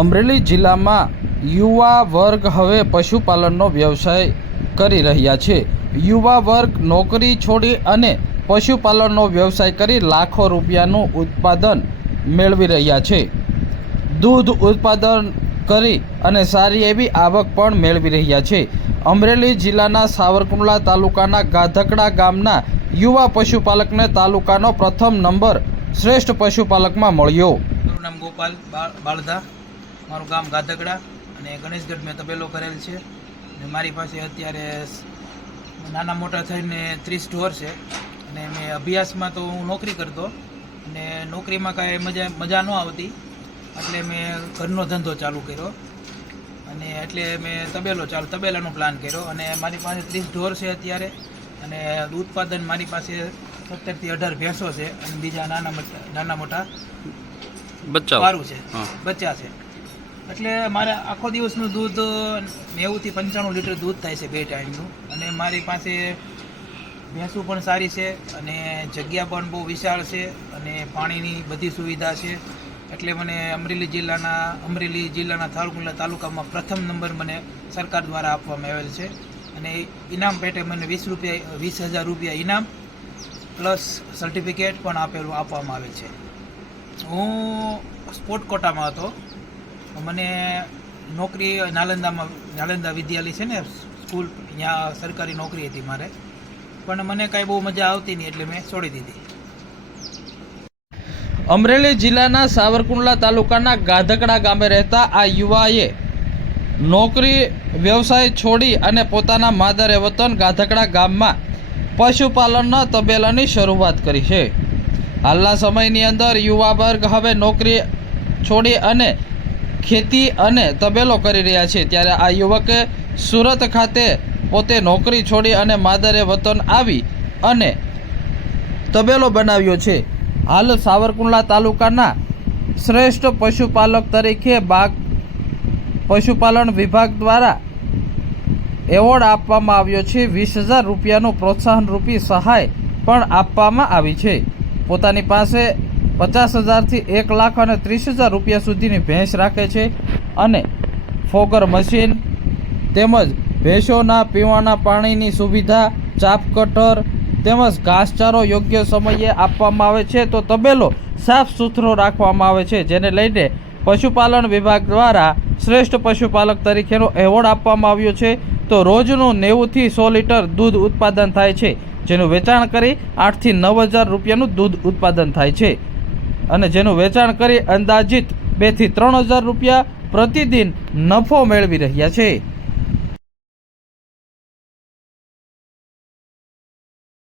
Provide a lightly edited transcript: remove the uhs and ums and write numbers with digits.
અમરેલી જિલ્લામાં યુવા વર્ગ હવે પશુપાલનનો વ્યવસાય કરી રહ્યા છે। યુવા વર્ગ નોકરી છોડી અને પશુપાલનનો વ્યવસાય કરી લાખો રૂપિયાનું ઉત્પાદન મેળવી રહ્યા છે। દૂધ ઉત્પાદન કરી અને સારી એવી આવક પણ મેળવી રહ્યા છે। અમરેલી જિલ્લાના સાવરકુંડલા તાલુકાના ગાધકડા ગામના યુવા પશુપાલકને તાલુકાનો પ્રથમ નંબર શ્રેષ્ઠ પશુપાલકમાં મળ્યો। મારું નામ ગોપાલ બાળધા, મારું ગામ ગાધકડા અને ગણેશગઢ મેં તબેલો કરેલ છે અને મારી પાસે અત્યારે નાના મોટા થઈને 30 ઢોર છે અને મેં અભ્યાસમાં તો હું નોકરી કરતો અને નોકરીમાં કાંઈ મજા ન આવતી એટલે મેં ઘરનો ધંધો ચાલુ કર્યો અને એટલે મેં તબેલાનો પ્લાન કર્યો અને મારી પાસે 30 ઢોર છે અત્યારે અને ઉત્પાદન મારી પાસે 17 થી 18 ભેંસો છે અને બીજા નાના મોટા બચ્ચા છે એટલે મારે આખો દિવસનું દૂધ 90 થી 95 લીટર દૂધ થાય છે 2 ટાઈમનું અને મારી પાસે ભેંસો પણ સારી છે અને જગ્યા પણ બહુ વિશાળ છે અને પાણીની બધી સુવિધા છે એટલે મને અમરેલી જિલ્લાના સાવરકુંડલા તાલુકામાં પ્રથમ નંબર મને સરકાર દ્વારા આપવામાં આવેલ છે અને ઇનામ પેટે મને 20,000 રૂપિયા ઇનામ પ્લસ સર્ટિફિકેટ પણ આપવામાં આવે છે। હું સ્પોર્ટ કોટામાં હતો, મને નોકરી નાલંદા વિદ્યાલય છે ને સ્કૂલ, ત્યાં સરકારી નોકરી હતી મારે, પણ મને કાંઈ બહુ મજા આવતી નહીં એટલે મેં છોડી દીધી। અમરેલી જિલ્લાના સાવરકુંડલા તાલુકાના ગાધકડા ગામે રહેતા આ યુવાએ નોકરી વ્યવસાય છોડી અને પોતાના માદરે વતન ગાધકડા ગામમાં પશુપાલનના તબેલાની શરૂઆત કરી છે। હાલના સમયની અંદર યુવા વર્ગ હવે નોકરી છોડી અને ખેતી અને તબેલો કરી રહ્યા છે, ત્યારે આ યુવકે સુરત ખાતે પોતે નોકરી છોડી અને માદરે વતન આવી અને તબેલો બનાવ્યો છે। હાલ સાવરકુંડલા તાલુકાના શ્રેષ્ઠ પશુપાલક તરીકે પશુપાલન વિભાગ દ્વારા એવોર્ડ આપવામાં આવ્યો છે। 20,000 રૂપિયાનું પ્રોત્સાહન રૂપી સહાય પણ આપવામાં આવી છે। પોતાની પાસે 50,000 થી 1 લાખ અને 30,000 રૂપિયા સુધીની ભેંસ રાખે છે અને ફોગર મશીન તેમજ ભેંસોના પીવાના પાણીની સુવિધા, ચાપ કટર તેમજ ઘાસચારો યોગ્ય સમયે આપવામાં આવે છે, તો તબેલો સાફ સુથરો રાખવામાં આવે છે, જેને લઈને પશુપાલન વિભાગ દ્વારા શ્રેષ્ઠ પશુપાલક તરીકેનો એવોર્ડ આપવામાં આવ્યો છે। તો રોજનું 90 થી 100 લીટર દૂધ ઉત્પાદન થાય છે, જેનું વેચાણ કરી 8 થી 9,000 રૂપિયાનું દૂધ ઉત્પાદન થાય છે અને જેનું વેચાણ કરી અંદાજિત 2 થી 3,000 રૂપિયા પ્રતિદિન નફો મેળવી રહ્યા છે।